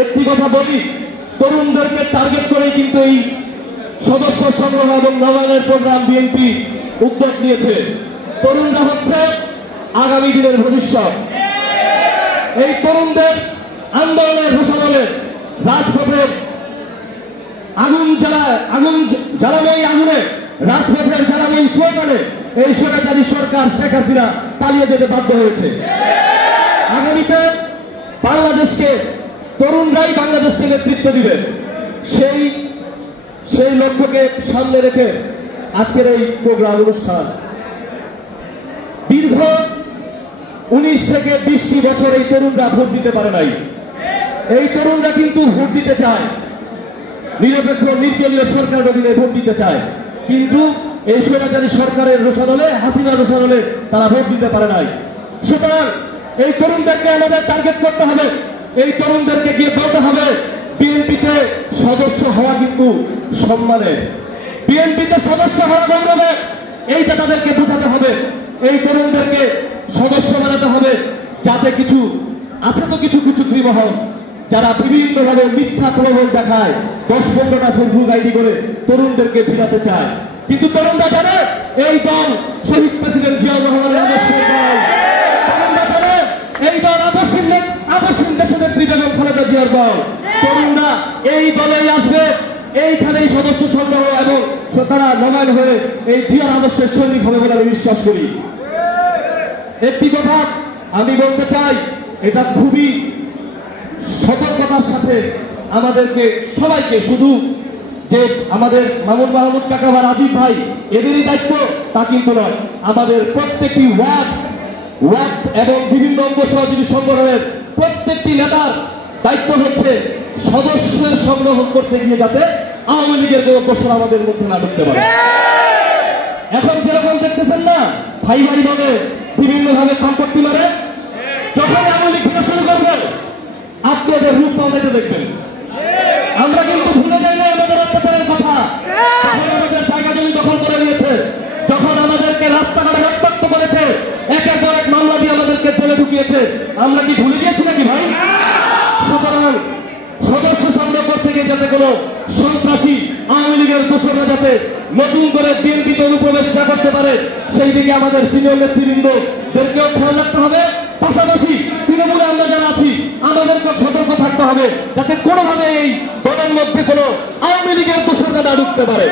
একটি কথা বলি, তরুণদেরকে টার্গেট করে কিন্তু এই সদস্য সংগ্রহ এবং নবায়নের প্রোগ্রাম বিএনপি উদ্যোগ নিয়েছে। তরুণরা হচ্ছে আগামী দিনের ভবিষ্যৎ। এই তরুণদের আন্দোলনের ঘোষণালে রাজপথের আগুন জ্বালাময়ী আগুনে রাজপথের জ্বালাময়ী স্লোগানে এই স্বৈরাচারী সরকার শেখ হাসিনা পালিয়ে যেতে বাধ্য হয়েছে। আগামীতে বাংলাদেশকে তরুণরাই বাংলাদেশকে নেতৃত্ব দিবে, সেই লক্ষ্যকে সামনে রেখে আজকের এই প্রোগ্রাম অনুষ্ঠান। দীর্ঘ 19 থেকে 20টি বছর এই তরুণরা ভোট দিতে পারে নাই। এই তরুণরা কিন্তু ভোট দিতে চায়, নিরপেক্ষ নির্দলীয় সরকারের অধীনে ভোট দিতে চায়, কিন্তু এই স্বৈরাচারী সরকারের রোষানলে, হাসিনার রোষানলে তারা ভোট দিতে পারে নাই। সুতরাং এই তরুণদেরকে আমাদের টার্গেট করতে হবে। এই তরুণদেরকে গিয়ে বলতে হবে বিএনপিতে সদস্য হওয়া কিন্তু সম্মানের, বিএনপিতে সদস্য হওয়া গৌরবে। এইটা তাদেরকে বোঝাতে হবে। এই তরুণদেরকে সদস্য বানাতে হবে, যাতে কিছু আছে তো কিছু কৃমহল যারা বিভিন্নভাবে মিথ্যা প্রলোভন দেখায়, 10-15টা ফেসবুক আইডি করে তরুণদেরকে ফিরাতে চায়। কিন্তু তরুণরা জানে এই দল শহীদ প্রেসিডেন্ট জিয়াউর রহমানের আদর্শের দল। তরুণরা জানে এই দল আদর্শহীন দেশনেত্রী বেগম খালেদা জিয়ার দল। তরুণরা এই দলেই আসবে, এইখানেই সদস্য সংগ্রহ এবং তারা নবায়ন হয়ে এই জিয়ার আদর্শের সৈনিক হবে বলে আমি বিশ্বাস করি। একটি কথা আমি বলতে চাই, এটা খুবই সতর্কতার সাথে আমাদেরকে সবাইকে, শুধু যে আমাদের মামুন মাহমুদ কাকা বা রাজীব ভাই এদেরই দায়িত্ব তা কিন্তু নয়, আমাদের প্রত্যেকটি ওয়ার্ড এবং বিভিন্ন অঙ্গ সহযোগী সংগঠনের প্রত্যেকটি নেতার দায়িত্ব হচ্ছে সদস্যের সংগ্রহ করতে গিয়ে যাতে আওয়ামী লীগের কোনো দোষর আমাদের মধ্যে না ঢুকতে পারে। এখন যেরকম দেখতেছেন না, ভাই ভাই বলে বিভিন্নভাবে সম্পত্তি মারে, যখন আওয়ামী লীগ ফিরে শুরু করবে আপনাদের রূপ পাল্টাতে দেখবেন। আমরা কিন্তু ভুলে যাই না আমাদের অত্যাচারের কথা। যখন আমাদের জায়গা জমি দখল করে নিয়েছে, যখন আমাদেরকে রাস্তাঘাটে রক্তাক্ত করেছে, একের পর এক মামলা দিয়ে আমাদেরকে জেলে ঢুকিয়েছে, আমরা কি ভুলে গিয়েছি নাকি ভাই? সুতরাং সদস্য সংগ্রহ করতে গিয়ে যাতে কোনো সন্ত্রাসী আওয়ামী লীগের দোষরা যাতে নতুন করে বিএনপিতে অনুপ্রবেশ না করতে পারে, সেই দিকে আমাদের সিনিয়র নেতৃবৃন্দদেরকেও খেয়াল রাখতে হবে। পাশাপাশি তৃণমূলে আমরা যারা আছি আমাদেরকে সতর্ক থাকতে হবে যাতে কোনোভাবে এই দলের মধ্যে কোনো আওয়ামী লীগের দোষরা না ঢুকতে পারে।